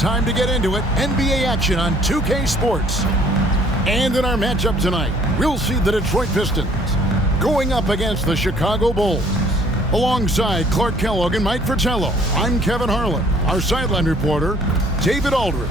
time to get into it. NBA action on 2K Sports. And in our matchup tonight, we'll see the Detroit Pistons going up against the Chicago Bulls. Alongside Clark Kellogg and Mike Fratello, I'm Kevin Harlan. Our sideline reporter, David Aldridge.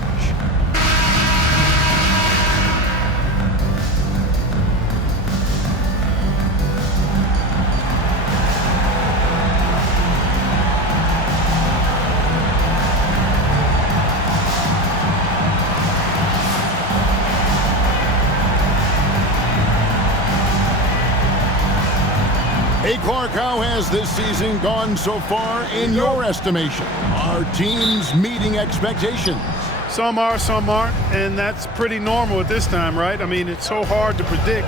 Hey Clark, how has this season gone so far in your estimation? Are teams meeting expectations? Some are, some aren't, and that's pretty normal at this time, right? I mean, it's so hard to predict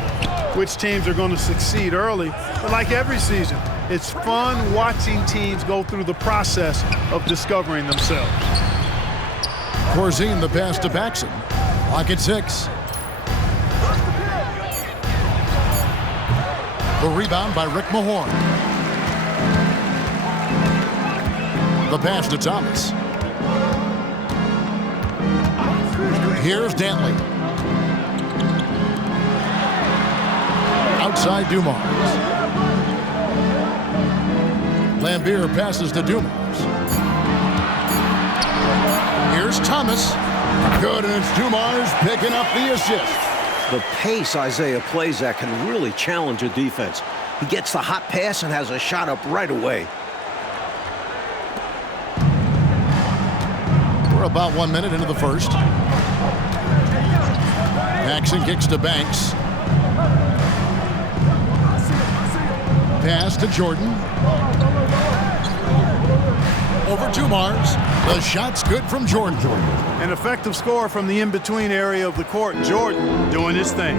which teams are going to succeed early. But like every season, it's fun watching teams go through the process of discovering themselves. Corzine the pass to Paxson. Clock at 6. The rebound by Rick Mahorn. The pass to Thomas. Here's Dantley. Outside Dumars. Lambier passes to Dumars. Here's Thomas. Good, and it's Dumars picking up the assist. The pace Isaiah plays at can really challenge a defense. He gets the hot pass and has a shot up right away. We're about 1 minute into the first. Paxson kicks to Banks. Pass to Jordan. Over Dumars. The shot's good from Jordan. An effective score from the in-between area of the court. Jordan doing his thing.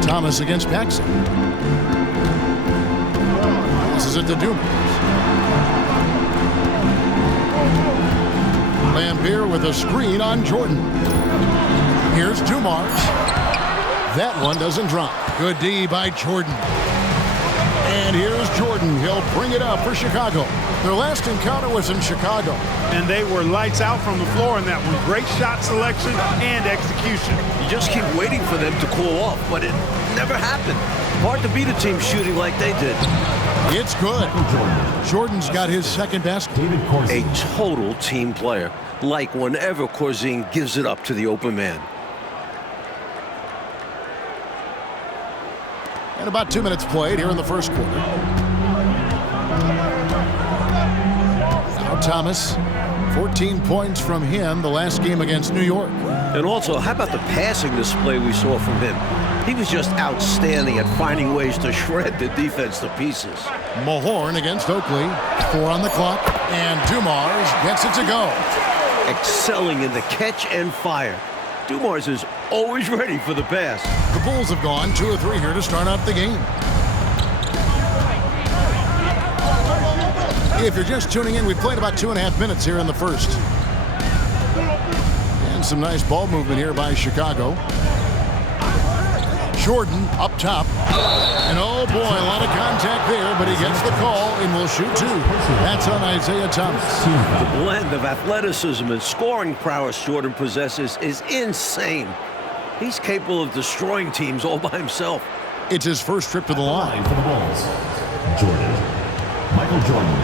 Thomas against Paxson. Passes it to Dumars. Lambier with a screen on Jordan. Here's Dumars. That one doesn't drop. Good D by Jordan. And here's Jordan. He'll bring it up for Chicago. Their last encounter was in Chicago. And they were lights out from the floor in that one. Great shot selection and execution. You just keep waiting for them to cool off, but it never happened. Hard to beat a team shooting like they did. It's good. Jordan's got his second basket. A total team player, like whenever Corzine gives it up to the open man. And about 2 minutes played here in the first quarter. Now Thomas, 14 points from him the last game against New York. And also, how about the passing display we saw from him? He was just outstanding at finding ways to shred the defense to pieces. Mahorn against Oakley. 4 on the clock. And Dumars gets it to go. Excelling in the catch and fire. Dumars is always ready for the pass. The Bulls have gone 2 or 3 here to start out the game. If you're just tuning in, we played about 2.5 minutes here in the first. And some nice ball movement here by Chicago. Jordan up top. And oh boy, a lot of contact there, but he gets the call and will shoot 2. That's on Isaiah Thomas. The blend of athleticism and scoring prowess Jordan possesses is insane. He's capable of destroying teams all by himself. It's his first trip to the line. For the Bulls, Jordan. Michael Jordan,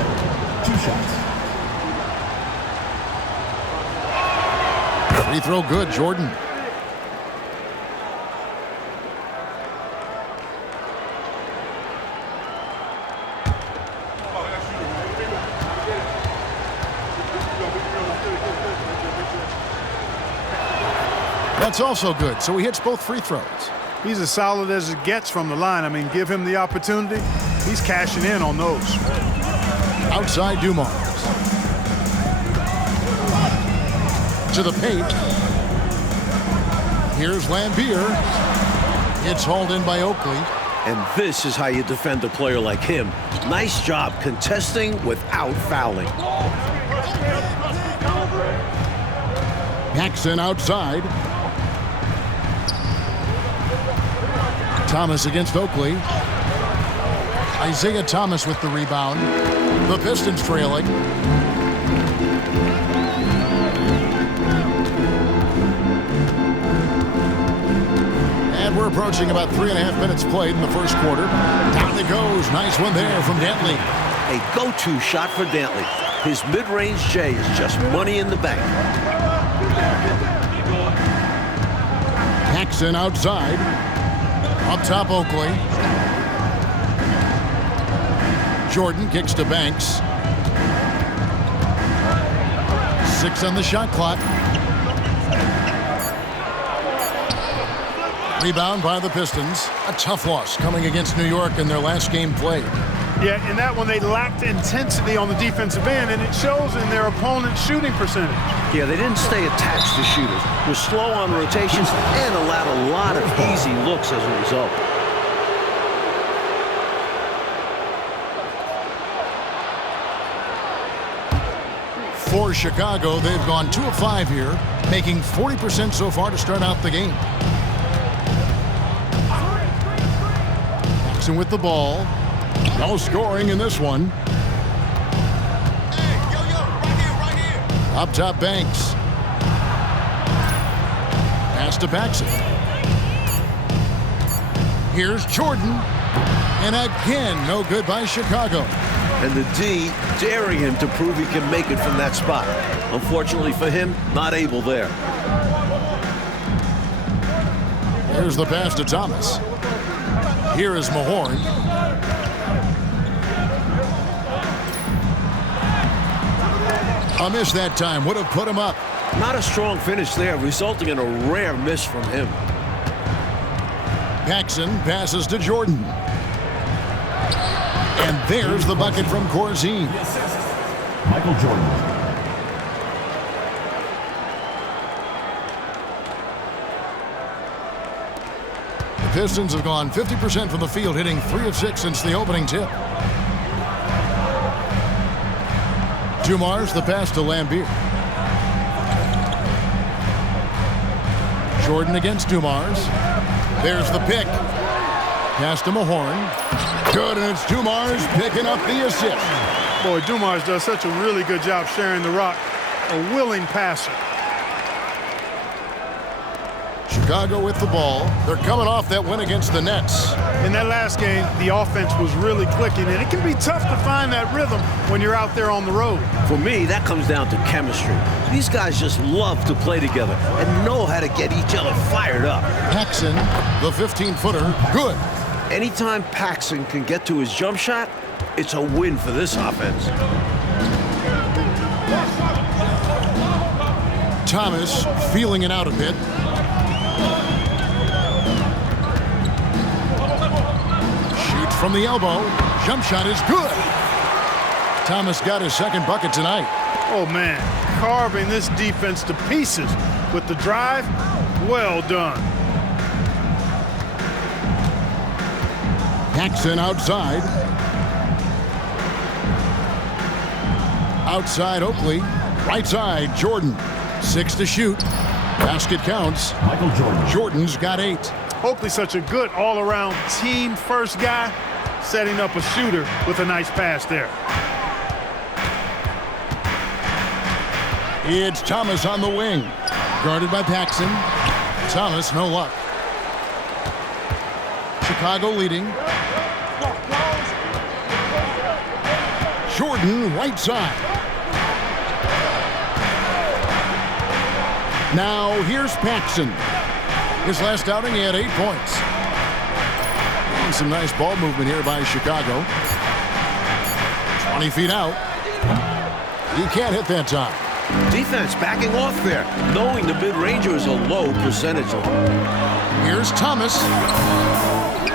2 shots. Free throw good, Jordan. That's also good, so he hits both free throws. He's as solid as it gets from the line. I mean, give him the opportunity. He's cashing in on those. Outside Dumars. To the paint. Here's Lambier. It's hauled in by Oakley. And this is how you defend a player like him. Nice job contesting without fouling. Paxson outside. Thomas against Oakley. Isaiah Thomas with the rebound. The Pistons trailing. And we're approaching about 3.5 minutes played in the first quarter. Down it goes. Nice one there from Dantley. A go-to shot for Dantley. His mid-range J is just money in the bank. Paxson outside. Up top, Oakley. Jordan kicks to Banks. 6 on the shot clock. Rebound by the Pistons. A tough loss coming against New York in their last game played. Yeah, in that one they lacked intensity on the defensive end, and it shows in their opponent's shooting percentage. Yeah, they didn't stay attached to shooters, were slow on rotations, and allowed a lot of easy looks as a result. For Chicago, they've gone 2 of 5 here, making 40% so far to start out the game. Paxson with the ball. No scoring in this one. Hey, right here. Up top, Banks. Pass to Paxson. Here's Jordan. And again, no good by Chicago. And the D daring him to prove he can make it from that spot. Unfortunately for him, not able there. Here's the pass to Thomas. Here is Mahorn. A miss that time would have put him up. Not a strong finish there, resulting in a rare miss from him. Paxson passes to Jordan. And there's the bucket from Corzine. Michael Jordan. The Pistons have gone 50% from the field, hitting 3 of 6 since the opening tip. Dumars, the pass to Lambier. Jordan against Dumars. There's the pick. Pass to Mahorn. Good, and it's Dumars picking up the assist. Boy, Dumars does such a really good job sharing the rock. A willing passer. Chicago with the ball. They're coming off that win against the Nets. In that last game, the offense was really clicking, and it can be tough to find that rhythm when you're out there on the road. For me, that comes down to chemistry. These guys just love to play together and know how to get each other fired up. Paxson, the 15-footer, good. Anytime Paxson can get to his jump shot, it's a win for this offense. Thomas feeling it out a bit. Shoots from the elbow. Jump shot is good. Thomas got his second bucket tonight. Oh, man, carving this defense to pieces with the drive. Well done. Paxson outside. Outside Oakley. Right side, Jordan. 6 to shoot. Basket counts. Michael Jordan. Jordan's got 8. Oakley's such a good all-around team-first guy, setting up a shooter with a nice pass there. It's Thomas on the wing. Guarded by Paxson. Thomas, no luck. Chicago leading. Jordan, right side. Now, here's Paxson. His last outing, he had 8 points. And some nice ball movement here by Chicago. 20 feet out. He can't hit that time. Defense backing off there, knowing the mid-ranger is a low percentage. Here's Thomas.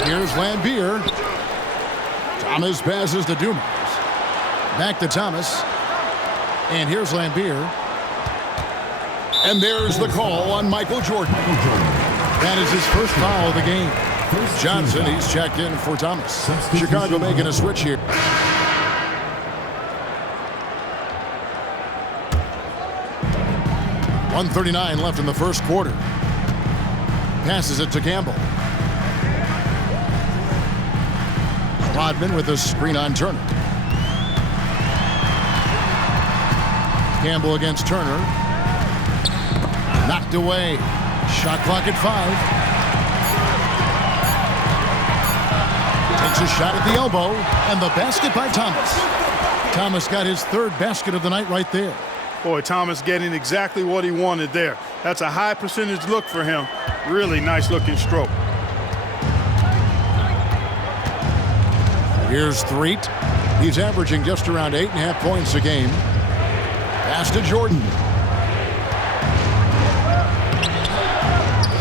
Here's Lambier. Thomas passes to Dumars. Back to Thomas. And here's Lambier. And there's the call on Michael Jordan. That is his first foul of the game. Johnson, he's checked in for Thomas. Chicago making a switch here. .139 left in the first quarter. Passes it to Campbell. Rodman with a screen on Turner. Campbell against Turner. Knocked away. Shot clock at 5. Takes a shot at the elbow, and the basket by Thomas. Thomas got his 3rd basket of the night right there. Boy, Thomas getting exactly what he wanted there. That's a high percentage look for him. Really nice looking stroke. Here's Threet. He's averaging just around 8.5 points a game. Pass to Jordan.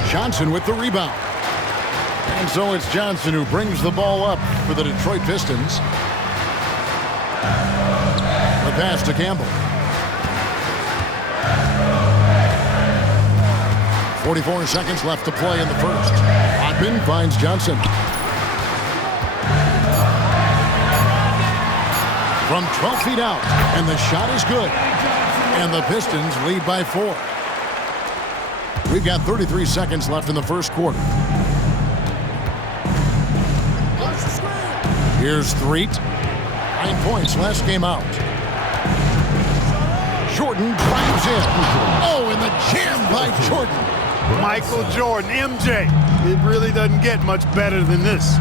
Johnson with the rebound. And so it's Johnson who brings the ball up for the Detroit Pistons. The pass to Campbell. 44 seconds left to play in the first. Rodman finds Johnson. From 12 feet out, and the shot is good. And the Pistons lead by 4. We've got 33 seconds left in the first quarter. Here's Threet. 9 points last game out. Jordan drives in. Oh, and the jam by Jordan. Michael Jordan, MJ. It really doesn't get much better than this.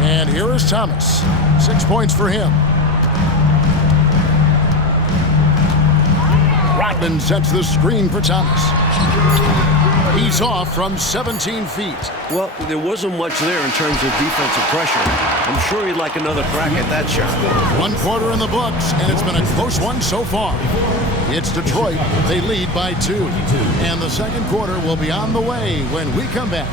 And here is Thomas. 6 points for him. Rodman sets the screen for Thomas. He's off from 17 feet. Well, there wasn't much there in terms of defensive pressure. I'm sure he'd like another crack at that shot. 1 quarter in the books, and it's been a close one so far. It's Detroit. They lead by 2. And the second quarter will be on the way when we come back.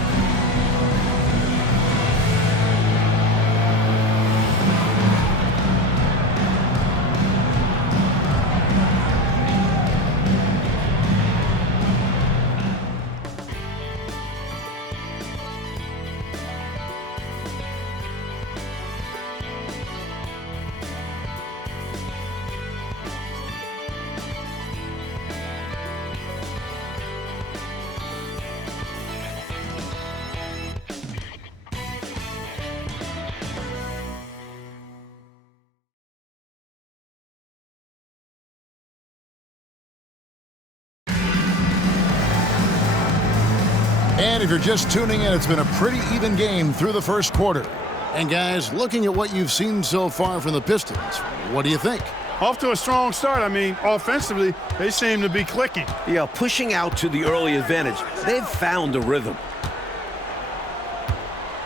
And if you're just tuning in, it's been a pretty even game through the first quarter. And guys, looking at what you've seen so far from the Pistons, what do you think? Off to a strong start. I mean, offensively, they seem to be clicking. Yeah, pushing out to the early advantage. They've found a rhythm.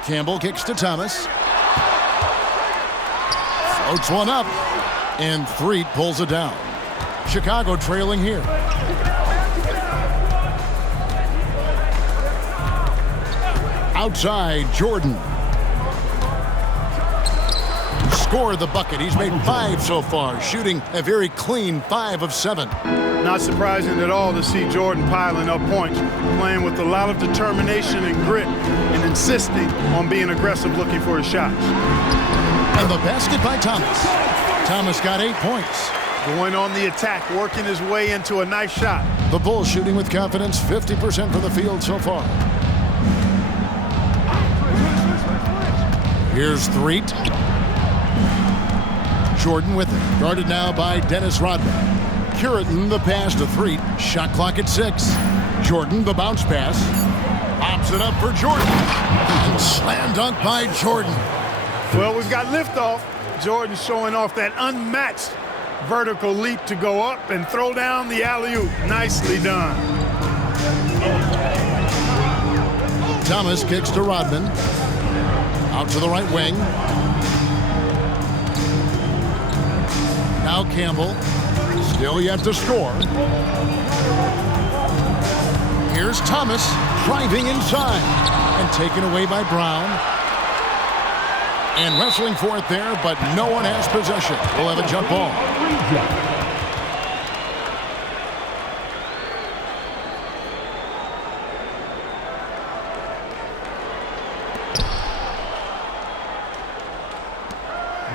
Campbell kicks to Thomas. Floats one up. And Threet pulls it down. Chicago trailing here. Outside, Jordan. Scored the bucket. He's made 5 so far, shooting a very clean 5 of 7. Not surprising at all to see Jordan piling up points, playing with a lot of determination and grit, and insisting on being aggressive looking for his shots. And the basket by Thomas. Thomas got 8 points. Going on the attack, working his way into a nice shot. The Bulls shooting with confidence, 50% from the field so far. Here's Threet. Jordan with it. Guarded now by Dennis Rodman. Curitin the pass to Threet. Shot clock at 6. Jordan the bounce pass. Pops it up for Jordan. And slam dunk by Jordan. Well, we've got liftoff. Jordan showing off that unmatched vertical leap to go up and throw down the alley-oop. Nicely done. Thomas kicks to Rodman. Out to the right wing. Now Campbell. Still yet to score. Here's Thomas driving inside. And taken away by Brown. And wrestling for it there, but no one has possession. We'll have a jump ball.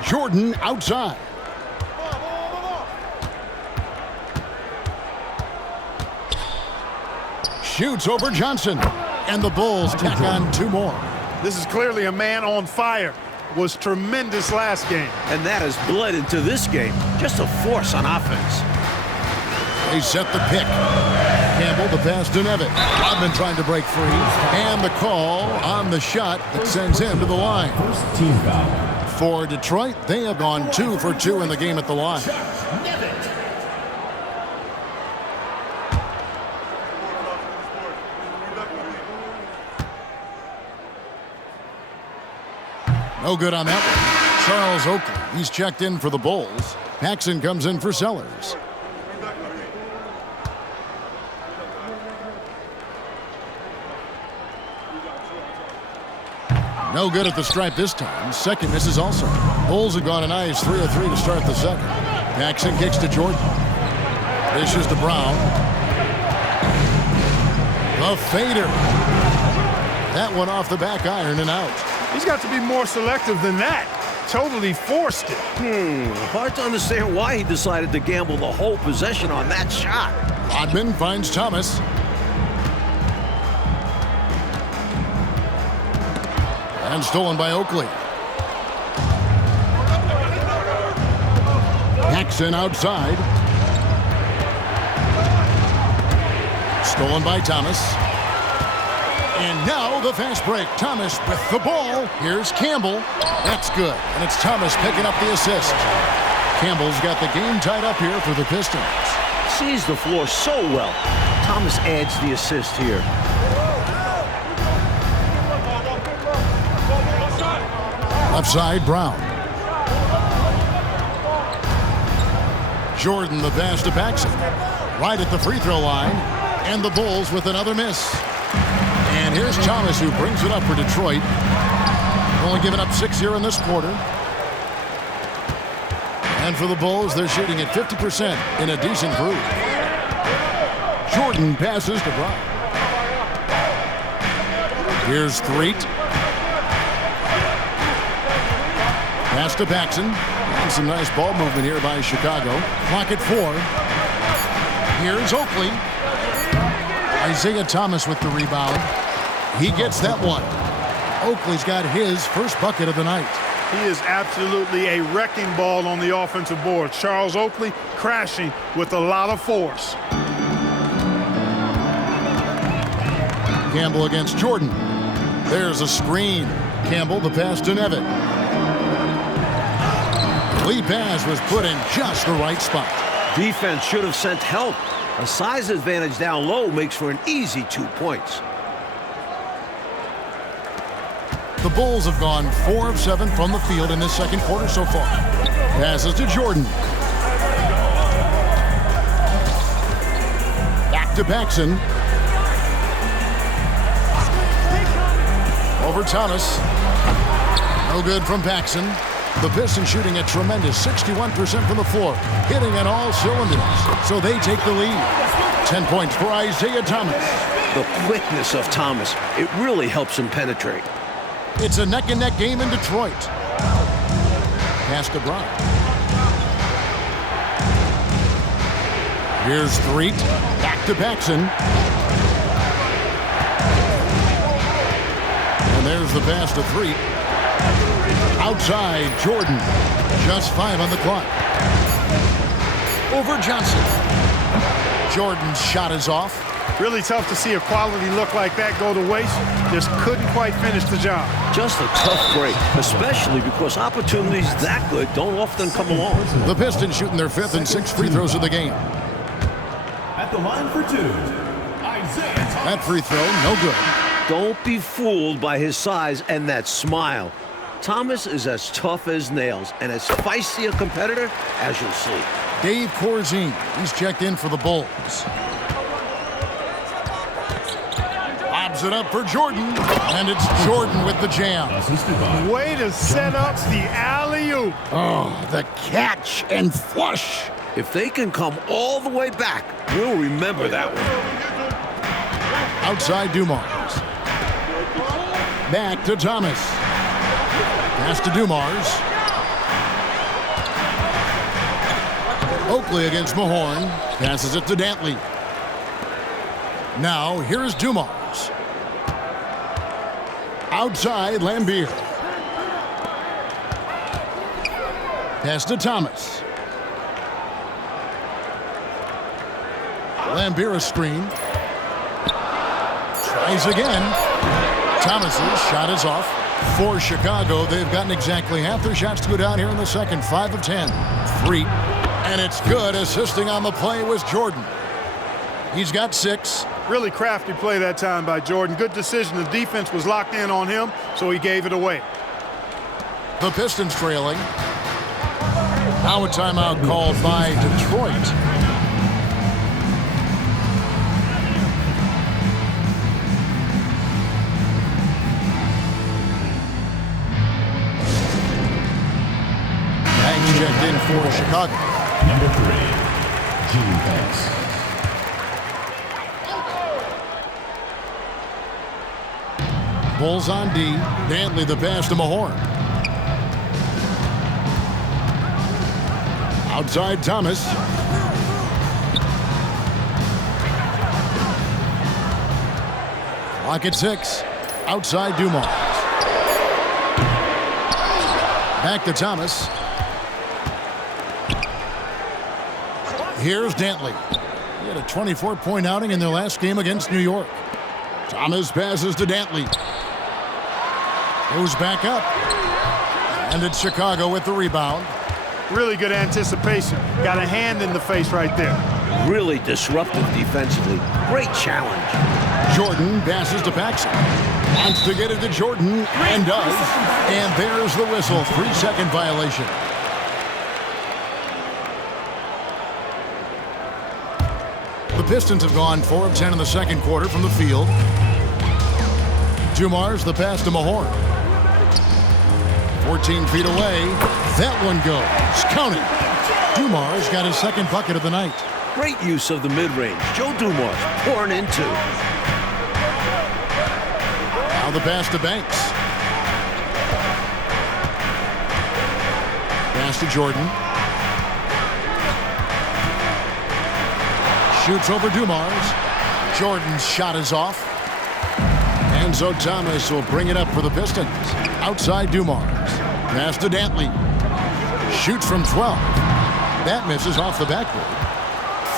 Jordan outside. Shoots over Johnson. And the Bulls tack on 2 more. This is clearly a man on fire. was tremendous last game. And that has bled into this game. Just a force on offense. They set the pick. Campbell, the pass to Nevitt. Rodman trying to break free. And the call on the shot that sends him to the line. First team foul. For Detroit, they have gone 2 for 2 in the game at the line. No good on that one. Charles Oakley, he's checked in for the Bulls. Paxson comes in for Sellers. No good at the stripe this time. Second misses also. Bulls have gone a nice 3 of 3 to start the second. Paxson kicks to Jordan. Dishes to Brown. The fader. That one off the back iron and out. He's got to be more selective than that. Totally forced it. Hard to understand why he decided to gamble the whole possession on that shot. Rodman finds Thomas. And stolen by Oakley. Paxson outside. Stolen by Thomas. And now the fast break. Thomas with the ball. Here's Campbell. That's good. And it's Thomas picking up the assist. Campbell's got the game tied up here for the Pistons. Sees the floor so well. Thomas adds the assist here. Left side, Brown. Jordan the pass to Paxson. Right at the free throw line. And the Bulls with another miss. And here's Thomas who brings it up for Detroit. Only giving up 6 here in this quarter. And for the Bulls, they're shooting at 50% in a decent groove. Jordan passes to Brown. Here's Threet. Pass to Paxson. And some nice ball movement here by Chicago. Clock at 4. Here's Oakley. Isaiah Thomas with the rebound. He gets that one. Oakley's got his first bucket of the night. He is absolutely a wrecking ball on the offensive board. Charles Oakley crashing with a lot of force. Campbell against Jordan. There's a screen. Campbell the pass to Nevitt. Lee pass was put in just the right spot. Defense should have sent help. A size advantage down low makes for an easy 2 points. The Bulls have gone 4 of 7 from the field in this second quarter so far. Passes to Jordan. Back to Paxson. Over Thomas. No good from Paxson. The Pistons shooting a tremendous 61% from the floor, hitting on all cylinders, so they take the lead. 10 points for Isaiah Thomas. The quickness of Thomas, it really helps him penetrate. It's a neck-and-neck game in Detroit. Pass to Brown. Here's Threet. Back to Paxson. And there's the pass to Threet. Outside, Jordan. Just 5 on the clock. Over Johnson. Jordan's shot is off. Really tough to see a quality look like that go to waste. Just couldn't quite finish the job. Just a tough break, especially because opportunities that good don't often come along. The Pistons shooting their 5th and 6th free throws of the game. At the line for 2, Isaiah Thomas. That free throw, no good. Don't be fooled by his size and that smile. Thomas is as tough as nails and as feisty a competitor as you'll see. Dave Corzine, he's checked in for the Bulls. Lobs it up for Jordan, and it's Jordan with the jam. Way to set up the alley-oop. Oh, the catch and flush. If they can come all the way back, we'll remember that one. Outside Dumars. Back to Thomas. Pass to Dumars. Oakley against Mahorn. Passes it to Dantley. Now, here is Dumars. Outside, Lambier. Pass to Thomas. Lambier screen. Tries again. Thomas's shot is off. For Chicago, they've gotten exactly half their shots to go down here in the second. 5 of 10. 3. And it's good. Assisting on the play was Jordan. He's got 6. Really crafty play that time by Jordan. Good decision. The defense was locked in on him, so he gave it away. The Pistons trailing. Now a timeout called by Detroit. Banks checked in for Chicago. Number 3, Gene Banks. Bulls on D. Dantley the pass to Mahorn. Outside Thomas. Clock at 6. Outside Dumars. Back to Thomas. Here's Dantley. He had a 24-point outing in their last game against New York. Thomas passes to Dantley. Goes back up. And it's Chicago with the rebound. Really good anticipation. Got a hand in the face right there. Really disruptive defensively. Great challenge. Jordan passes to Paxson. Wants to get it to Jordan, and does. And there's the whistle. 3-second violation. The Pistons have gone 4 of 10 in the second quarter from the field. Dumars the pass to Mahorn. 14 feet away. That one goes. Count it. Dumars got his second bucket of the night. Great use of the mid-range. Joe Dumars pouring in 2. Now the pass to Banks. Pass to Jordan. Shoots over Dumars. Jordan's shot is off. And so Thomas will bring it up for the Pistons. Outside Dumars. Pass to Dantley. Shoots from 12. That misses off the backboard.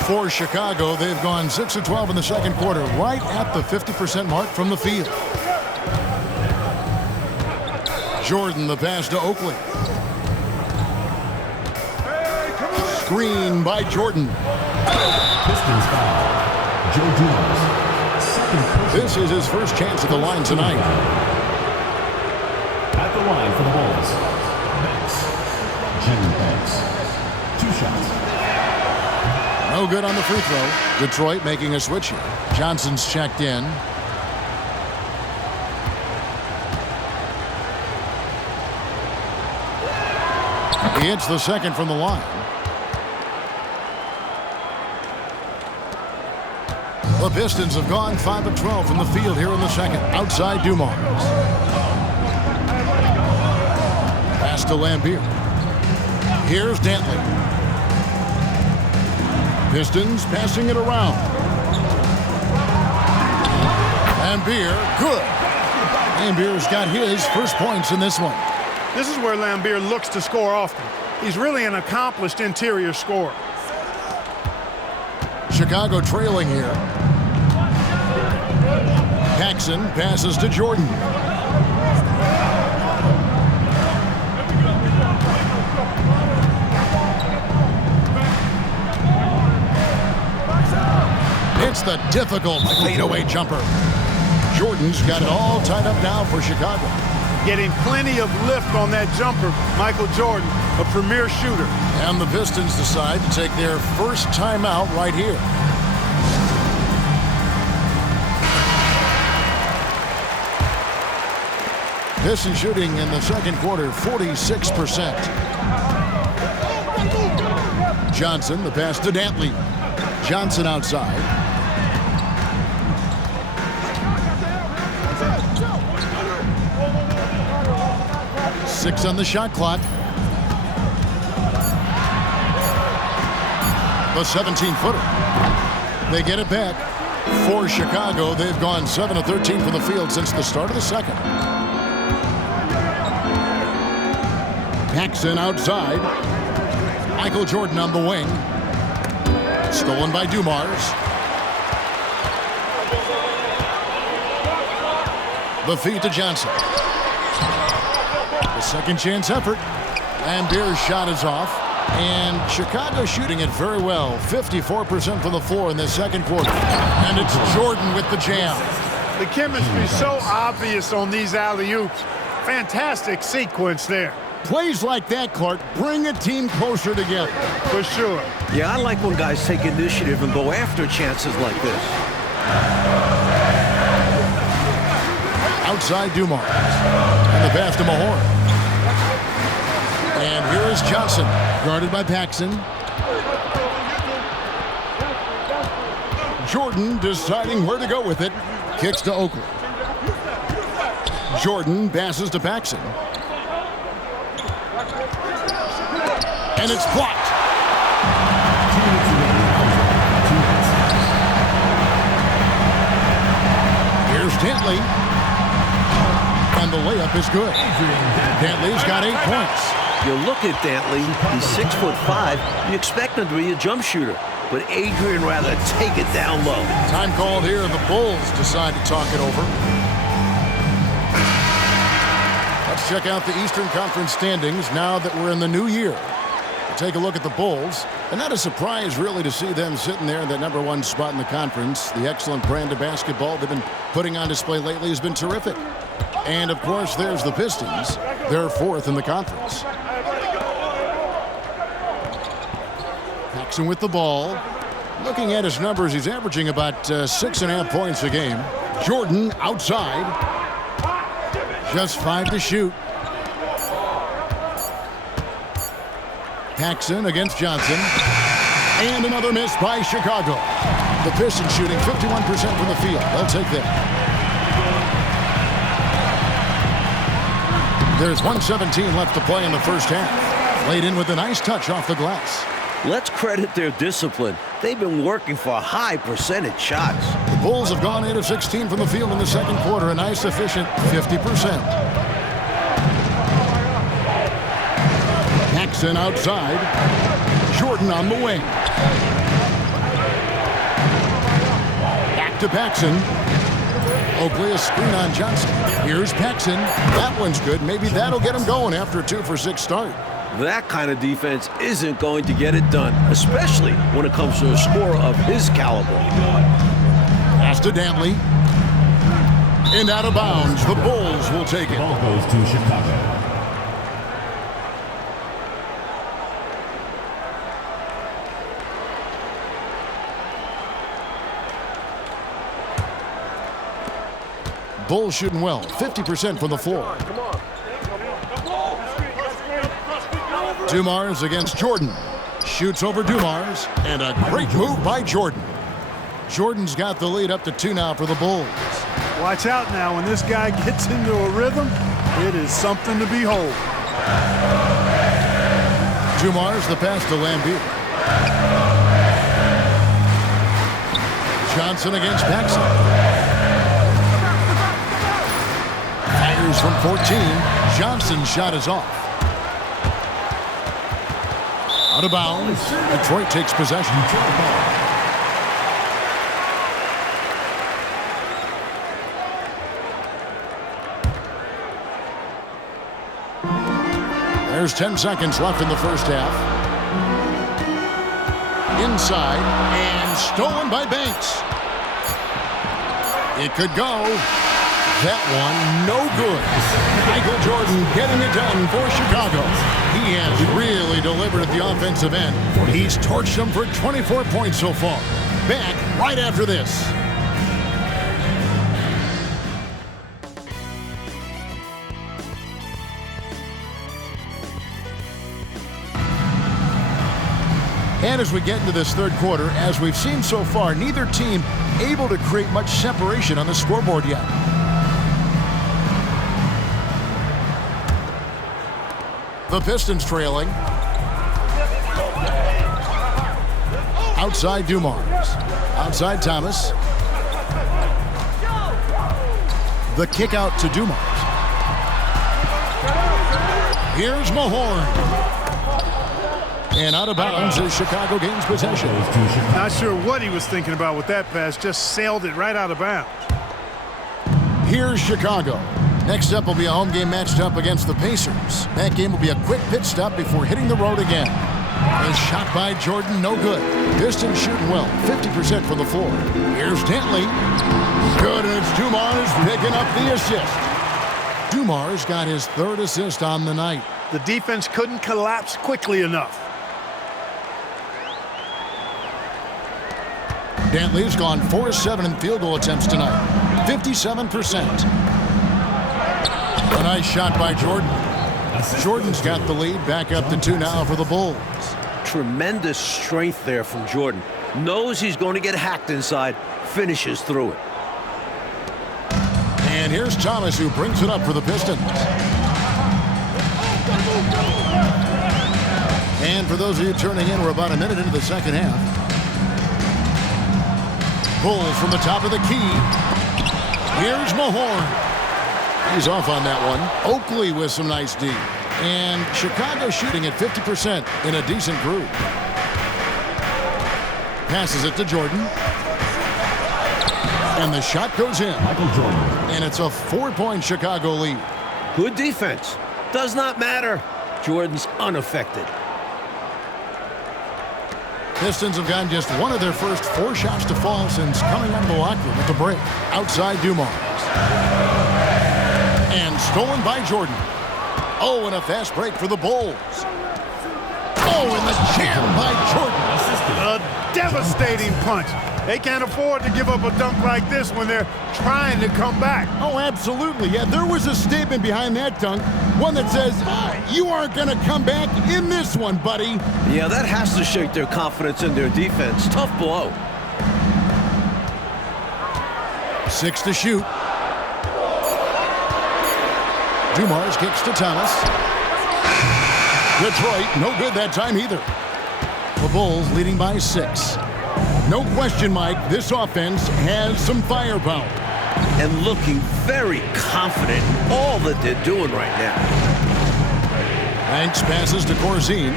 For Chicago, they've gone 6 of 12 in the second quarter, right at the 50% mark from the field. Jordan the pass to Oakley. Screen by Jordan. Pistons foul. Joe Dumars. Second personal. This is his first chance at the line tonight. At the line for the Bulls. Banks. Gene Banks. 2 shots. No good on the free throw. Detroit making a switch here. Johnson's checked in. He hits the second from the line. The Pistons have gone 5 of 12 from the field here in the second. Outside Dumars. Pass to Lambier. Here's Dantley. Pistons passing it around. Lambier, good. Lambier's got his first points in this one. This is where Lambier looks to score often. He's really an accomplished interior scorer. Chicago trailing here. Paxson passes to Jordan. It's the difficult fadeaway jumper. Jordan's got it all tied up now for Chicago. Getting plenty of lift on that jumper. Michael Jordan, a premier shooter. And the Pistons decide to take their first timeout right here. Pistons shooting in the second quarter, 46%. Johnson, the pass to Dantley. Johnson outside. Six on the shot clock. The 17-footer. They get it back. For Chicago, they've gone 7 of 13 from the field since the start of the second. Paxson outside. Michael Jordan on the wing. Stolen by Dumars. The feed to Johnson. The second chance effort. Lambier's shot is off. And Chicago shooting it very well. 54% from the floor in the second quarter. And it's Jordan with the jam. The chemistry is so obvious on these alley-oops. Fantastic sequence there. Plays like that, Clark, bring a team closer together. For sure. Yeah, I like when guys take initiative and go after chances like this. Outside Dumars. And the pass to Mahorn. And here is Johnson, guarded by Paxson. Jordan deciding where to go with it. Kicks to Oakley. Jordan passes to Paxson. And it's blocked. Here's Dantley. And the layup is good. Dantley's got 8 points. You look at Dantley, he's 6'5". You expect him to be a jump shooter. But Adrian rather take it down low. Time called here, and the Bulls decide to talk it over. Let's check out the Eastern Conference standings now that we're in the new year. We'll take a look at the Bulls. And not a surprise, really, to see them sitting there in that #1 spot in the conference. The excellent brand of basketball they've been putting on display lately has been terrific. And, of course, there's the Pistons. They're 4th in the conference. Paxson with the ball. Looking at his numbers, he's averaging about 6.5 points a game. Jordan outside. Just 5 to shoot. Paxson against Johnson. And another miss by Chicago. The Pistons shooting 51% from the field. They'll take that. There's 1:17 left to play in the first half. Laid in with a nice touch off the glass. Let's credit their discipline. They've been working for high percentage shots. The Bulls have gone 8 of 16 from the field in the second quarter. A nice, efficient 50%. Paxson outside. Jordan on the wing. Back to Paxson. Oakley, a screen on Johnson. Here's Paxson. That one's good. Maybe that'll get him going after a 2-for-6 start. That kind of defense isn't going to get it done, especially when it comes to a scorer of his caliber. Pass to Dantley. And out of bounds. The Bulls will take it. Ball goes to Chicago. Bulls shooting well. 50% from the floor. Dumars against Jordan. Shoots over Dumars. And a great move by Jordan. Jordan's got the lead up to 2 now for the Bulls. Watch out now. When this guy gets into a rhythm, it is something to behold. Dumars, the pass to Lambier. Johnson against Paxson. Fires from 14. Johnson's shot is off. Out of bounds. Detroit takes possession. There's 10 seconds left in the first half. Inside and stolen by Banks. It could go. That one, no good. Michael Jordan getting it done for Chicago. He has really delivered at the offensive end. He's torched them for 24 points so far. Back right after this. And as we get into this third quarter, as we've seen so far, neither team able to create much separation on the scoreboard yet. The Pistons trailing. Outside Dumars. Outside Thomas. The kick out to Dumars. Here's Mahorn. And out of bounds as Chicago gains possession. Not sure what he was thinking about with that pass. Just sailed it right out of bounds. Here's Chicago. Next up will be a home game matched up against the Pacers. That game will be a quick pit stop before hitting the road again. A shot by Jordan, no good. Pistons shooting well, 50% from the floor. Here's Dantley. Good, and it's Dumars picking up the assist. Dumars got his third assist on the night. The defense couldn't collapse quickly enough. Dantley's gone 4-7 in field goal attempts tonight, 57%. A nice shot by Jordan. Jordan's got the lead, back up to 2 now for the Bulls. Tremendous strength there from Jordan. Knows he's going to get hacked inside, finishes through it. And here's Thomas, who brings it up for the Pistons. And for those of you turning in, we're about a minute into the second half. Bulls from the top of the key. Here's Mahorn. He's off on that one. Oakley with some nice D. And Chicago shooting at 50% in a decent group. Passes it to Jordan. And the shot goes in. Michael Jordan. And it's a 4-point Chicago lead. Good defense. Does not matter. Jordan's unaffected. Pistons have gotten just one of their first 4 shots to fall since coming out of the locker room at the break. Outside Dumars. And stolen by Jordan. Oh, and a fast break for the Bulls. Oh, and the jam by Jordan. A devastating punch. They can't afford to give up a dunk like this when they're trying to come back. Oh, absolutely. Yeah, there was a statement behind that dunk. One that says, you aren't going to come back in this one, buddy. Yeah, that has to shake their confidence in their defense. Tough blow. 6 to shoot. Dumars kicks to Thomas. Detroit, no good that time either. The Bulls leading by 6. No question, Mike, this offense has some firepower. And looking very confident in all that they're doing right now. Banks passes to Corzine.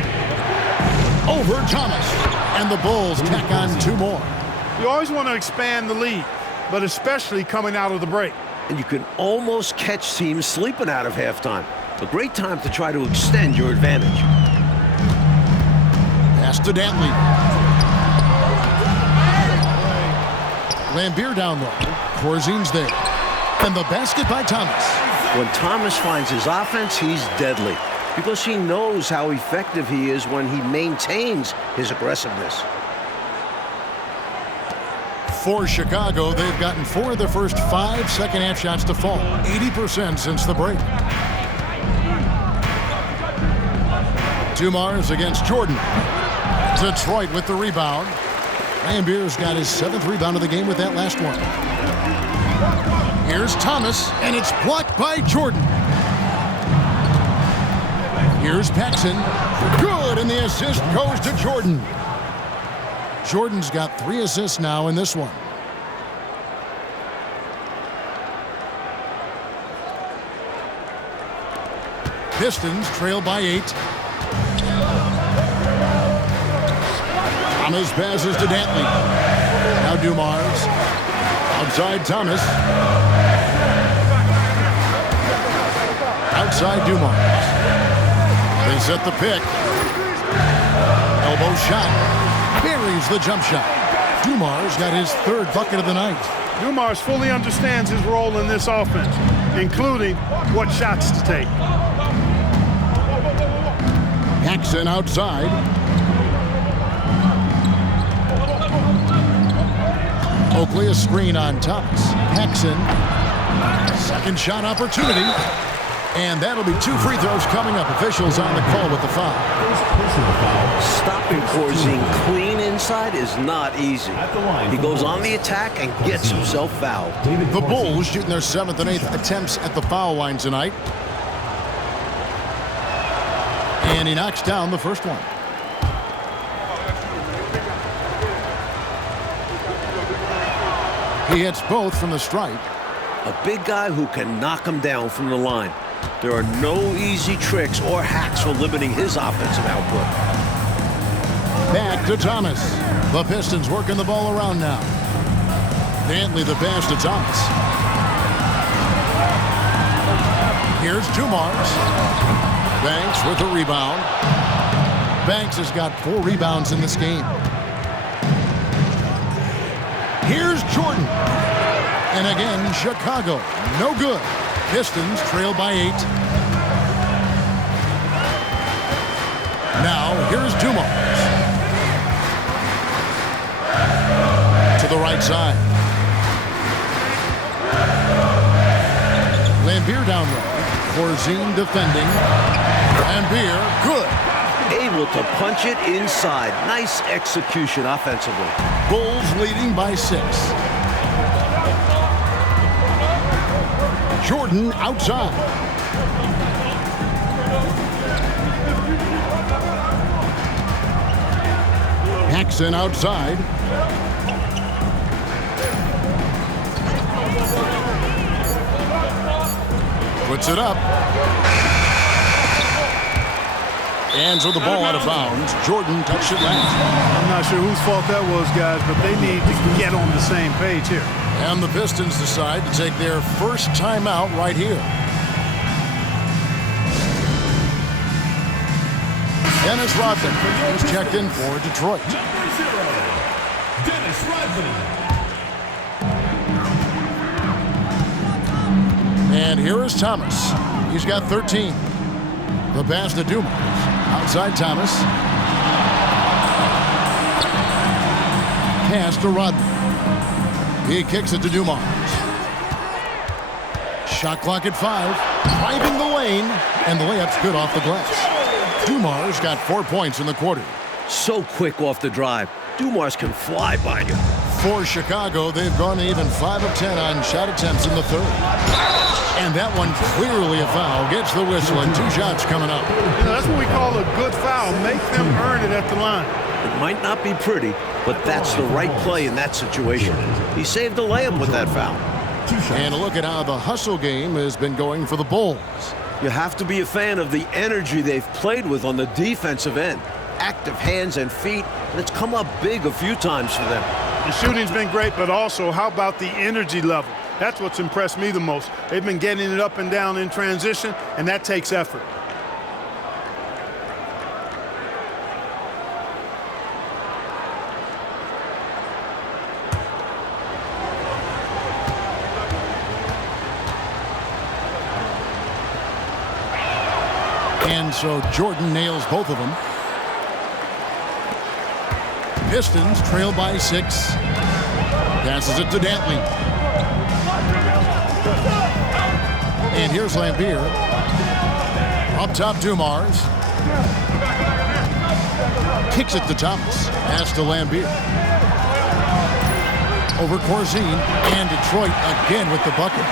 Over Thomas. And the Bulls tack on 2 more. You always want to expand the lead, but especially coming out of the break. And you can almost catch teams sleeping out of halftime. A great time to try to extend your advantage. Pass to Dantley. Lambeer down low. Corzine's there. And the basket by Thomas. When Thomas finds his offense, he's deadly because he knows how effective he is when he maintains his aggressiveness. For Chicago, they've gotten 4 of their first 5 second-half shots to fall. 80% since the break. Dumars against Jordan. Detroit with the rebound. Lambeer's got his 7th rebound of the game with that last one. Here's Thomas, and it's blocked by Jordan. Here's Paxson. Good, and the assist goes to Jordan. Jordan's got 3 assists now in this one. Pistons trail by 8. Thomas passes to Dantley. Now Dumars. Outside Thomas. Outside Dumars. They set the pick. Elbow shot. Buries the jump shot. Dumars got his 3rd bucket of the night. Dumars fully understands his role in this offense, including what shots to take. Paxson outside. Oakley a screen on Thomas. Paxson. 2nd shot opportunity. And that'll be 2 free throws coming up. Officials on the call with the foul. Stopping Corzine clean inside is not easy. He goes on the attack and gets himself fouled. The Bulls shooting their 7th and 8th attempts at the foul line tonight. And he knocks down the first one. He hits both from the stripe. A big guy who can knock him down from the line. There are no easy tricks or hacks for limiting his offensive output. Back to Thomas. The Pistons working the ball around now. Dantley the pass to Thomas. Here's Dumars. Banks with the rebound. Banks has got 4 rebounds in this game. Here's Jordan. And again, Chicago. No good. Pistons trail by 8. Now, here's Dumars. To the right side. Lambeer down low. Corzine defending. Lambeer, good. Able to punch it inside. Nice execution offensively. Bulls leading by 6. Jordan outside. Paxson outside. Puts it up. Hands with the ball out of bounds. Jordan touched it last. I'm not sure whose fault that was, guys, but they need to get on the same page here. And the Pistons decide to take their first timeout right here. Dennis Rodman is checked in for Detroit. Number 0, Dennis Rodman. And here is Thomas. He's got 13. The pass to Dumars. Outside Thomas. Pass to Rodman. He kicks it to Dumars. Shot clock at 5. Driving the lane. And the layup's good off the glass. Dumars got 4 points in the quarter. So quick off the drive. Dumars can fly by you. For Chicago, they've gone even 5 of 10 on shot attempts in the third. And that one clearly a foul. Gets the whistle and 2 shots coming up. You know, that's what we call a good foul. Make them earn it at the line. It might not be pretty, but that's the right play in that situation. He saved the layup with that foul. And a look at how the hustle game has been going for the Bulls. You have to be a fan of the energy they've played with on the defensive end. Active hands and feet, and it's come up big a few times for them. The shooting's been great, but also how about the energy level? That's what's impressed me the most. They've been getting it up and down in transition, and that takes effort. And so Jordan nails both of them. Pistons trail by 6. Passes it to Dantley. And here's Lambeer. Up top, Dumars. Kicks it to Thomas. Pass to Lambeer. Over Corzine. And Detroit again with the bucket.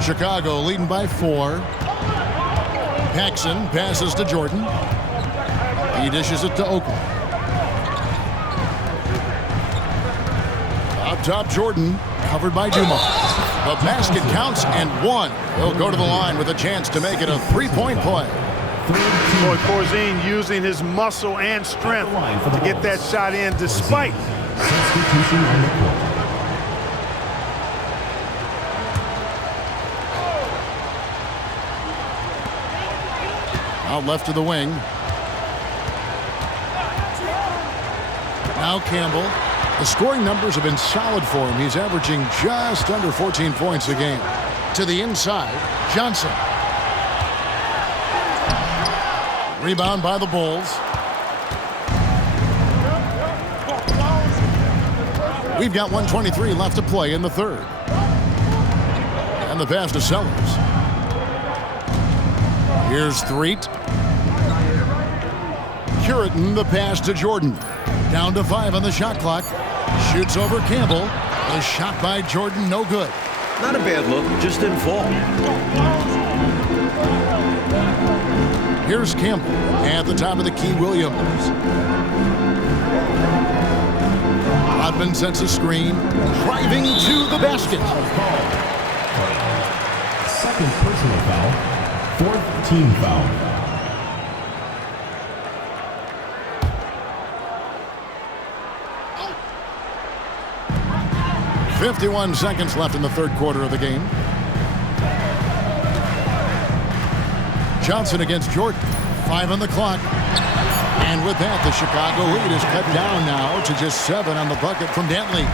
Chicago leading by 4. Paxson passes to Jordan. He dishes it to Oakland. Up top, Jordan, covered by Dumars. The basket counts and 1. He'll go to the line with a chance to make it a 3-point play. Boy, Corzine using his muscle and strength to get that shot in despite. Substitution on the court. Out left to the wing. Now Campbell. The scoring numbers have been solid for him. He's averaging just under 14 points a game. To the inside, Johnson. Rebound by the Bulls. We've got 1:23 left to play in the third. And the pass to Sellers. Here's Threet. Curitin the pass to Jordan. Down to 5 on the shot clock. Shoots over Campbell. The shot by Jordan, no good. Not a bad look, just didn't fall. Here's Campbell at the top of the key, Williams. Rodman sets a screen. Driving to the basket. Second personal foul. Fourth team foul. .51 seconds left in the third quarter of the game. Johnson against Jordan. 5 on the clock. And with that, the Chicago lead is cut down now to just 7 on the bucket from Dantley.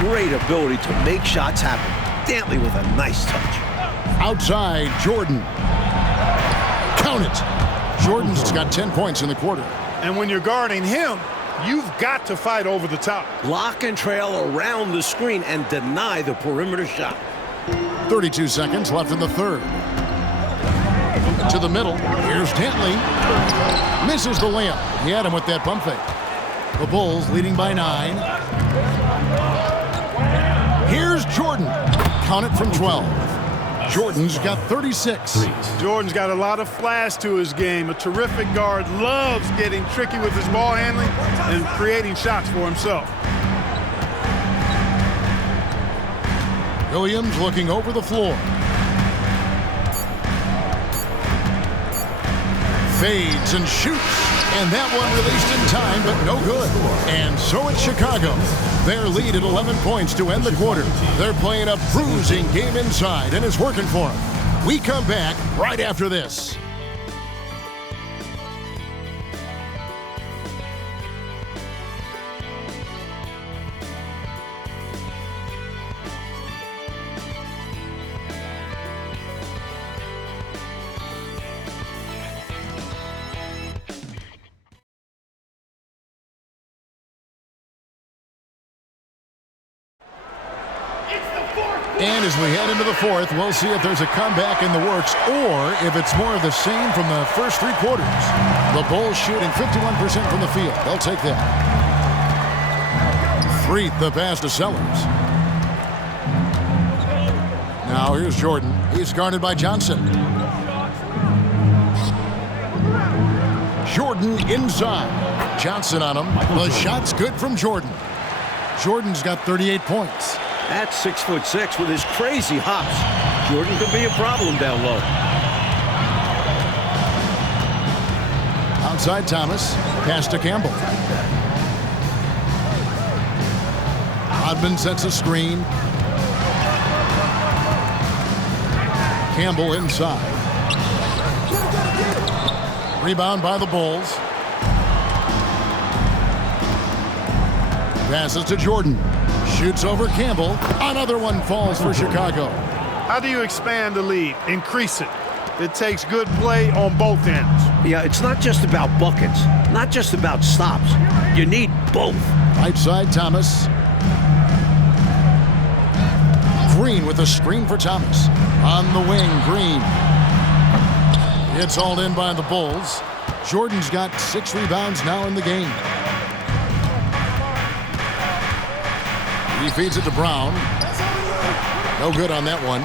Great ability to make shots happen. Dantley with a nice touch. Outside, Jordan. Count it. Jordan's got 10 points in the quarter. And when you're guarding him, you've got to fight over the top. Lock and trail around the screen and deny the perimeter shot. 32 seconds left in the third. To the middle. Here's Dantley. Misses the layup. He had him with that pump fake. The Bulls leading by 9. Here's Jordan. Count it from 12. Jordan's got 36. Jordan's got a lot of flash to his game. A terrific guard, loves getting tricky with his ball handling and creating shots for himself. Williams looking over the floor. Fades and shoots. And that one released in time, but no good. And so it's Chicago. Their lead at 11 points to end the quarter. They're playing a bruising game inside, and it's working for them. We come back right after this. And as we head into the fourth, we'll see if there's a comeback in the works or if it's more of the same from the first 3 quarters. The Bulls shooting 51% from the field. They'll take that. Freeth, the pass to Sellers. Now here's Jordan. He's guarded by Johnson. Jordan inside. Johnson on him. The shot's good from Jordan. Jordan's got 38 points. At 6'6" with his crazy hops, Jordan could be a problem down low. Outside Thomas, pass to Campbell. Hodman sets a screen. Campbell inside. Rebound by the Bulls. Passes to Jordan. Shoots over Campbell. Another one falls for Chicago. How do you expand the lead? Increase it. It takes good play on both ends. Yeah, it's not just about buckets, not just about stops. You need both. Right side, Thomas. Green with a screen for Thomas. On the wing, Green. It's hauled in by the Bulls. Jordan's got 6 rebounds now in the game. He feeds it to Brown. No good on that one.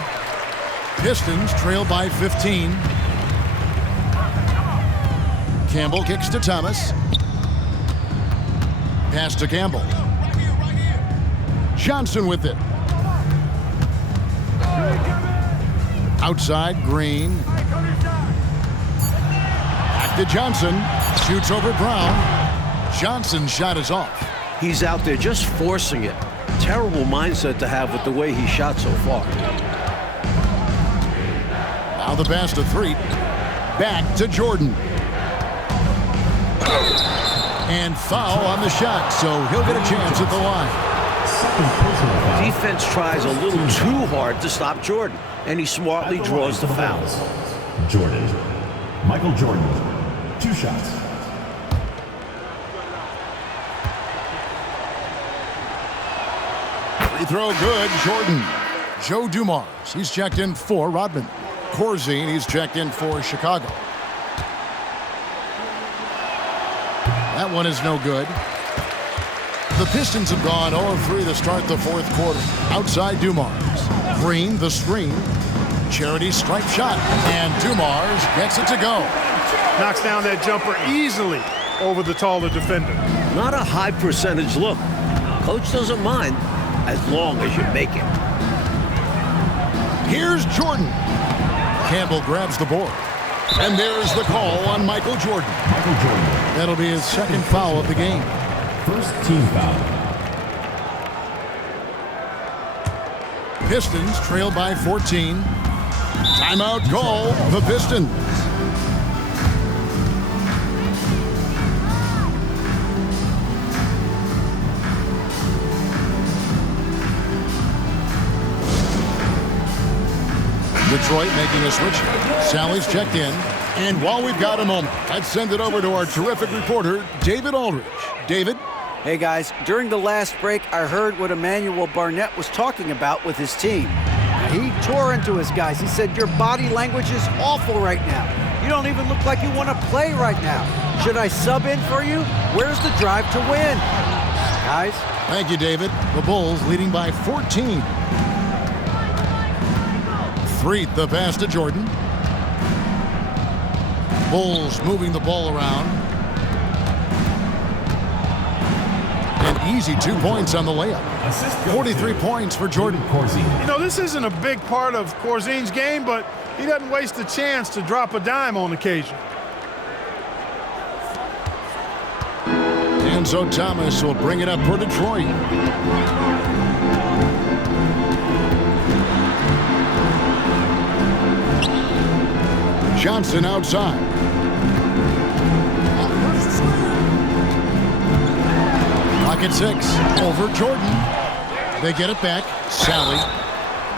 Pistons trail by 15. Campbell kicks to Thomas. Pass to Campbell. Johnson with it. Outside, Green. Back to Johnson. Shoots over Brown. Johnson's shot is off. He's out there just forcing it. Terrible mindset to have with the way he shot so far. Now the pass to Freeth. Back to Jordan. And foul on the shot, so he'll get a chance at the line. Defense tries a little too hard to stop Jordan, and he smartly draws the foul. Jordan. Michael Jordan. 2 shots. Free throw good, Jordan. Joe Dumars, he's checked in for Rodman. Corzine, he's checked in for Chicago. That one is no good. The Pistons have gone 0-3 to start the fourth quarter. Outside Dumars. Green, the screen. Charity stripe shot. And Dumars gets it to go. Knocks down that jumper easily over the taller defender. Not a high percentage look. Coach doesn't mind as long as you make it. Here's Jordan. Campbell grabs the board. And there's the call on Michael Jordan. Michael Jordan. That'll be his second foul of the game. First team foul. Pistons trail by 14. Timeout call, the Pistons. Detroit making a switch. Sally's checked in. And while we've got a moment, let's send it over to our terrific reporter, David Aldridge. David? Hey guys, during the last break, I heard what Emmanuel Barnett was talking about with his team. He tore into his guys. He said, your body language is awful right now. You don't even look like you want to play right now. Should I sub in for you? Where's the drive to win? Guys? Thank you, David. The Bulls leading by 14. Threet the pass to Jordan. Bulls moving the ball around. An easy 2 points on the layup. 43 points for Jordan. You know, this isn't a big part of Corzine's game, but he doesn't waste a chance to drop a dime on occasion. And so Thomas will bring it up for Detroit. Johnson outside. Clock at 6. Over Jordan. They get it back. Sally.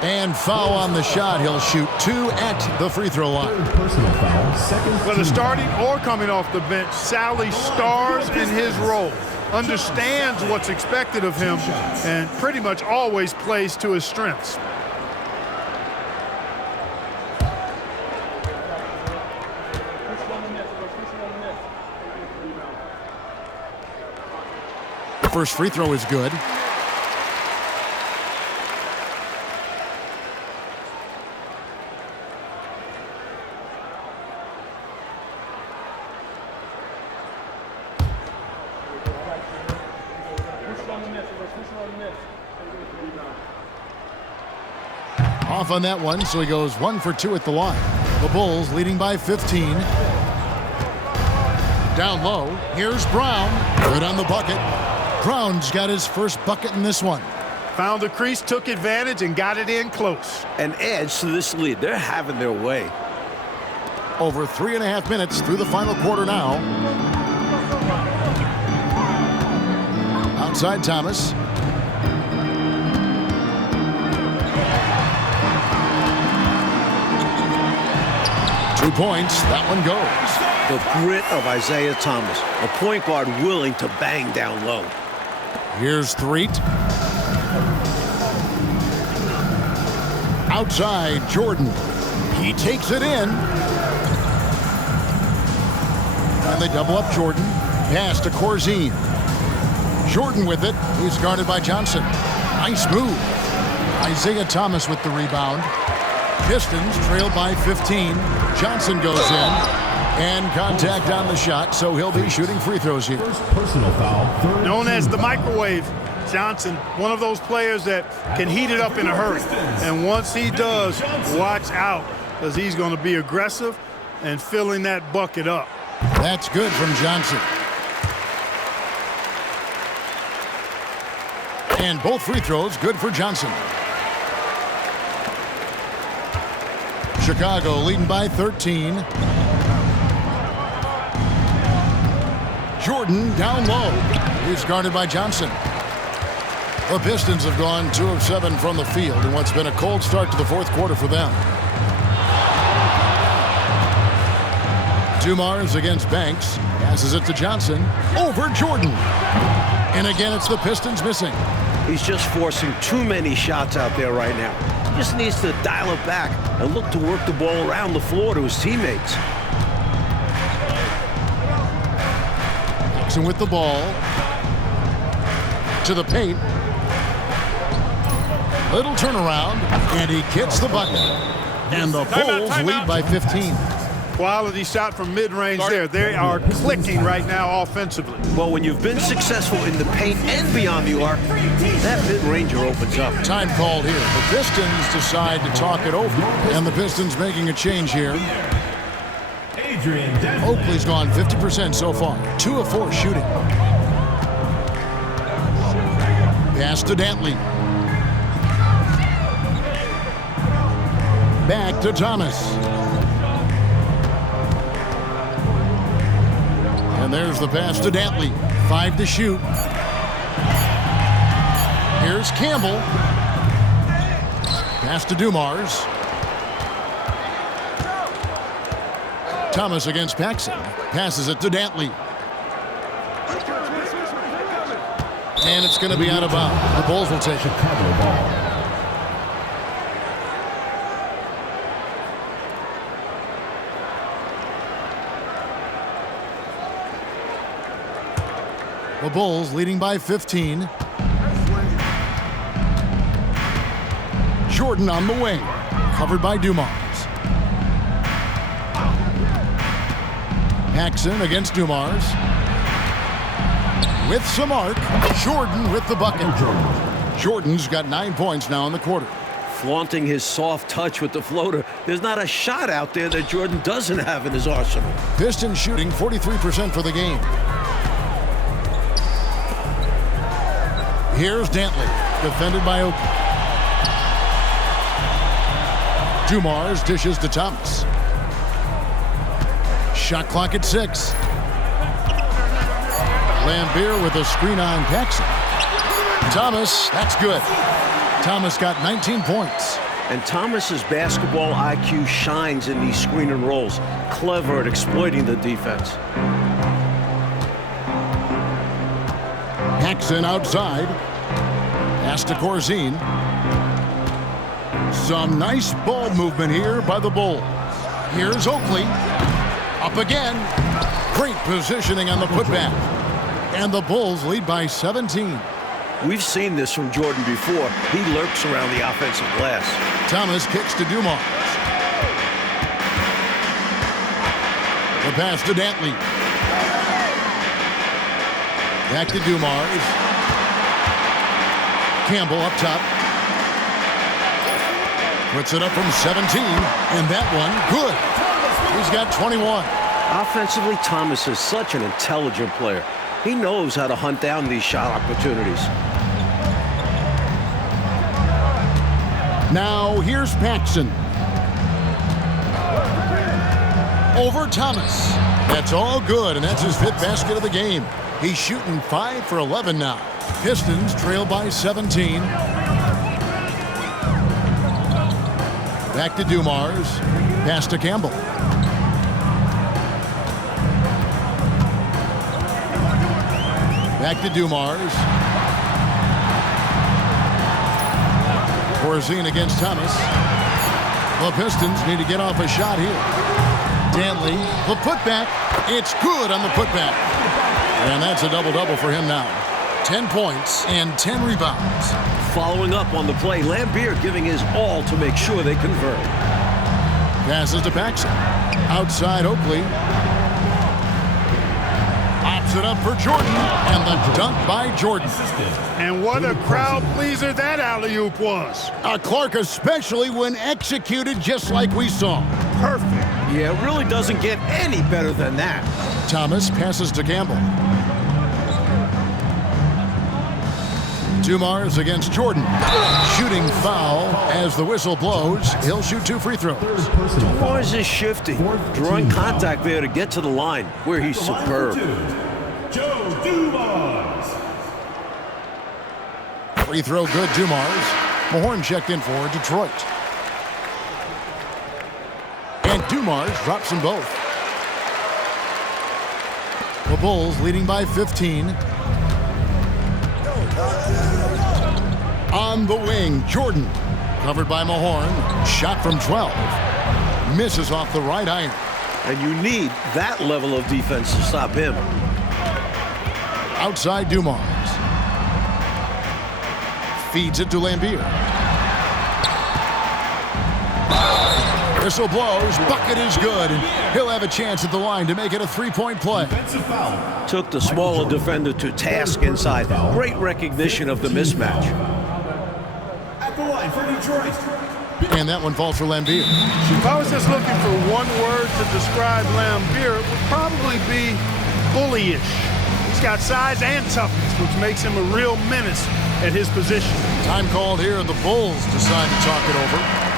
And foul on the shot. He'll shoot 2 at the free throw line. Personal foul. Second. Whether starting or coming off the bench, Sally stars in his role, understands what's expected of him, and pretty much always plays to his strengths. First free throw is good. Off on that one, so he goes 1 for 2 at the line. The Bulls leading by 15. Down low, here's Brown. Good on the bucket. Brown's got his first bucket in this one. Found the crease, took advantage, and got it in close. An edge to this lead. They're having their way. Over 3.5 minutes through the final quarter now. Outside Thomas. Two points. That one goes. The grit of Isaiah Thomas, a point guard willing to bang down low. Here's Threet. Outside, Jordan. He takes it in. And they double up Jordan. Pass to Corzine. Jordan with it. He's guarded by Johnson. Nice move. Isaiah Thomas with the rebound. Pistons trail by 15. Johnson goes in. And contact on the shot, so he'll be shooting free throws here. First personal foul. Known as the microwave, Johnson, one of those players that can heat it up in a hurry. And once he does, watch out, because he's going to be aggressive and filling that bucket up. That's good from Johnson. And both free throws good for Johnson. Chicago leading by 13. Jordan down low. He's guarded by Johnson. The Pistons have gone 2 of 7 from the field in what's been a cold start to the fourth quarter for them. Dumars against Banks. Passes it to Johnson. Over Jordan. And again, it's the Pistons missing. He's just forcing too many shots out there right now. He just needs to dial it back and look to work the ball around the floor to his teammates. With the ball to the paint. Little turnaround, and he gets the bucket. And the Bulls lead by 15. Quality shot from mid-range there. They are clicking right now offensively. Well, when you've been successful in the paint and beyond the arc, that mid-ranger opens up. Time called here. The Pistons decide to talk it over. And the Pistons making a change here. Oakley's gone 50% so far. 2 of 4 shooting. Pass to Dantley. Back to Thomas. And there's the pass to Dantley. 5 to shoot. Here's Campbell. Pass to Dumars. Thomas against Paxson. Passes it to Dantley. And it's going to be out of bounds. The Bulls will take it. Chicago ball. The Bulls leading by 15. Jordan on the wing. Covered by Dumars. Paxson against Dumars. With some arc. Jordan with the bucket. Jordan's got 9 points now in the quarter. Flaunting his soft touch with the floater. There's not a shot out there that Jordan doesn't have in his arsenal. Pistons shooting 43% for the game. Here's Dantley, defended by Oakley. Dumars dishes to Thomas. Shot clock at 6. Lambeer with a screen on Paxson. Thomas, that's good. Thomas got 19 points. And Thomas's basketball IQ shines in these screen and rolls. Clever at exploiting the defense. Paxson outside. Pass to Corzine. Some nice ball movement here by the Bulls. Here's Oakley. Up again. Great positioning on the putback. And the Bulls lead by 17. We've seen this from Jordan before. He lurks around the offensive glass. Thomas kicks to Dumars. The pass to Dantley. Back to Dumars. Campbell up top. Puts it up from 17. And that one, good. He's got 21. Offensively, Thomas is such an intelligent player. He knows how to hunt down these shot opportunities. Now here's Paxson. Over Thomas. That's all good, and that's his 5th basket of the game. He's shooting 5 for 11 now. Pistons trail by 17. Back to Dumars. Pass to Campbell. Back to Dumars. Corzine against Thomas. The Pistons need to get off a shot here. Dantley, the putback. It's good on the putback. And that's a double-double for him now. 10 points and 10 rebounds. Following up on the play, Lambeer giving his all to make sure they convert. Passes to Paxson. Outside Oakley. Pops it up for Jordan. And the dunk by Jordan. And what a crowd pleaser that alley-oop was. Clark, especially when executed just like we saw. Perfect. Yeah, it really doesn't get any better than that. Thomas passes to Campbell. Dumars against Jordan. Shooting foul as the whistle blows. He'll shoot 2 free throws. Dumars is shifty, drawing contact there to get to the line, where he's superb. Joe Dumars. Free throw good, Dumars. Mahorn checked in for Detroit. And Dumars drops them both. The Bulls leading by 15. On the wing, Jordan. Covered by Mahorn. Shot from 12. Misses off the right iron. And you need that level of defense to stop him. Outside Dumars. Feeds it to Lambeer. Whistle blows. Bucket is good. And he'll have a chance at the line to make it a three-point play. Defensive foul. Took the smaller defender to task inside. Great recognition of the mismatch. At the line for Detroit. And that one falls for Lambeer. If I was just looking for one word to describe Lambeer, it would probably be bullyish. He's got size and toughness, which makes him a real menace at his position. Time called here, and the Bulls decide to talk it over.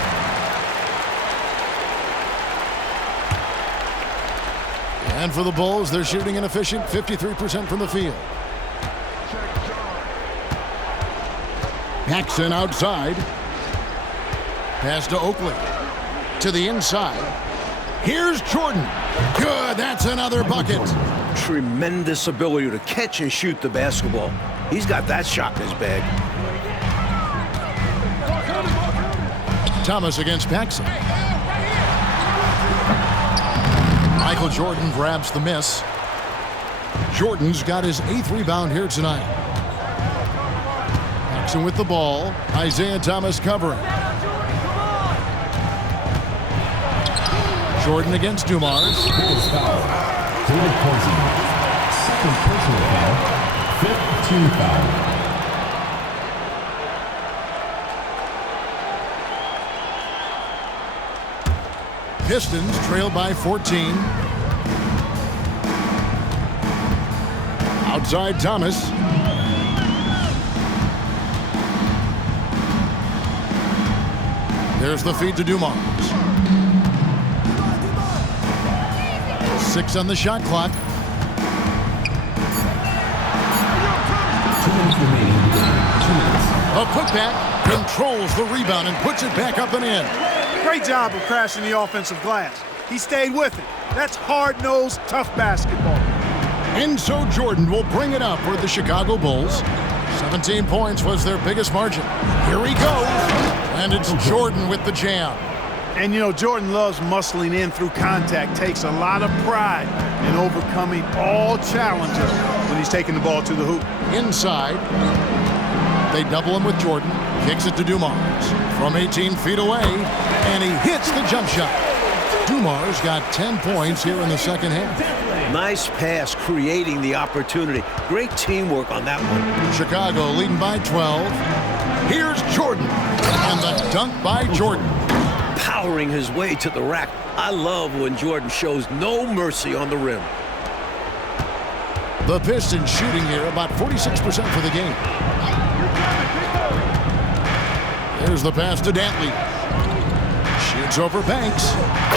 And for the Bulls, they're shooting an efficient 53% from the field. Paxson outside. Pass to Oakley. To the inside. Here's Jordan. Good, that's another bucket. Tremendous ability to catch and shoot the basketball. He's got that shot in his bag. Thomas against Paxson. Michael Jordan grabs the miss. Jordan's got his 8th rebound here tonight. Paxson with the ball. Isaiah Thomas covering. Jordan against Dumars. Bulls foul. Jordan Poison. Second personal foul. 5th team foul. Pistons trail by 14. Outside Thomas. There's the feed to Dumars. 6 on the shot clock. 2 minutes remaining. 2 minutes. A putback controls the rebound and puts it back up and in. Great job of crashing the offensive glass. He stayed with it. That's hard-nosed, tough basketball. And so Jordan will bring it up for the Chicago Bulls. 17 points was their biggest margin. Here he goes. And it's Jordan with the jam. And you know, Jordan loves muscling in through contact, takes a lot of pride in overcoming all challenges when he's taking the ball to the hoop. Inside. They double him with Jordan. Kicks it to Dumars. From 18 feet away. And he hits the jump shot. Dumars got 10 points here in the second half. Nice pass, creating the opportunity. Great teamwork on that one. Chicago leading by 12. Here's Jordan. And the dunk by Jordan. Powering his way to the rack. I love when Jordan shows no mercy on the rim. The Pistons shooting here about 46% for the game. Here's the pass to Dantley. Shoots over Banks.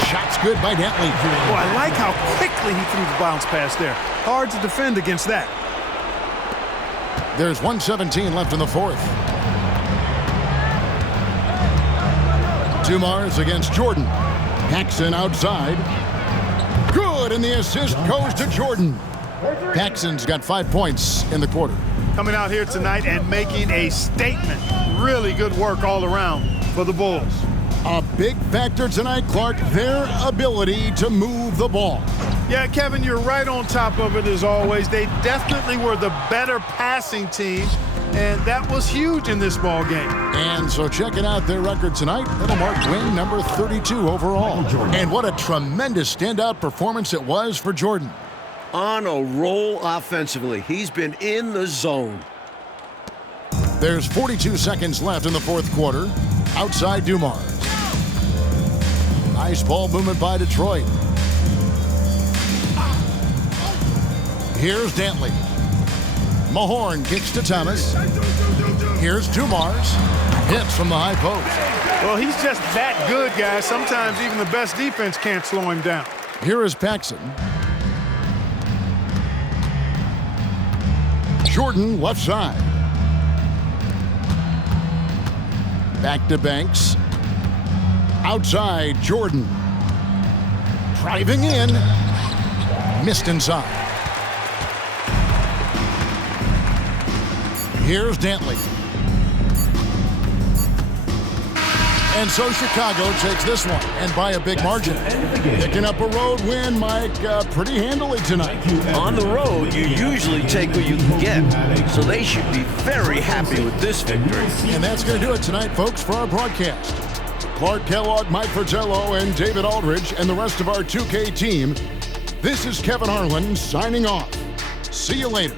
Shot's good by Dantley. Oh, I like how quickly he threw the bounce pass there. Hard to defend against that. There's 1:17 left in the fourth. Dumars against Jordan. Paxson outside. Good, and the assist goes to Jordan. Paxson's got 5 points in the quarter. Coming out here tonight and making a statement. Really good work all around for the Bulls. A big factor tonight, Clark, their ability to move the ball. Yeah, Kevin, you're right on top of it as always. They definitely were the better passing team, and that was huge in this ball game. And so checking out their record tonight, that'll mark win number 32 overall. And what a tremendous standout performance it was for Jordan. On a roll offensively. He's been in the zone. There's 42 seconds left in the fourth quarter. Outside Dumars. Nice ball movement by Detroit. Here's Dantley. Mahorn kicks to Thomas. Here's Dumars. Hits from the high post. Well, he's just that good, guys. Sometimes even the best defense can't slow him down. Here is Paxson. Jordan left side. Back to Banks. Outside, Jordan. Driving in. Missed inside. Here's Dantley. And so Chicago takes this one, and by a big margin. Picking up a road win, Mike, pretty handily tonight. On the road, you usually take what you can get, so they should be very happy with this victory. And that's going to do it tonight, folks, for our broadcast. Clark Kellogg, Mike Fratello, and David Aldridge, and the rest of our 2K team, this is Kevin Harlan signing off. See you later.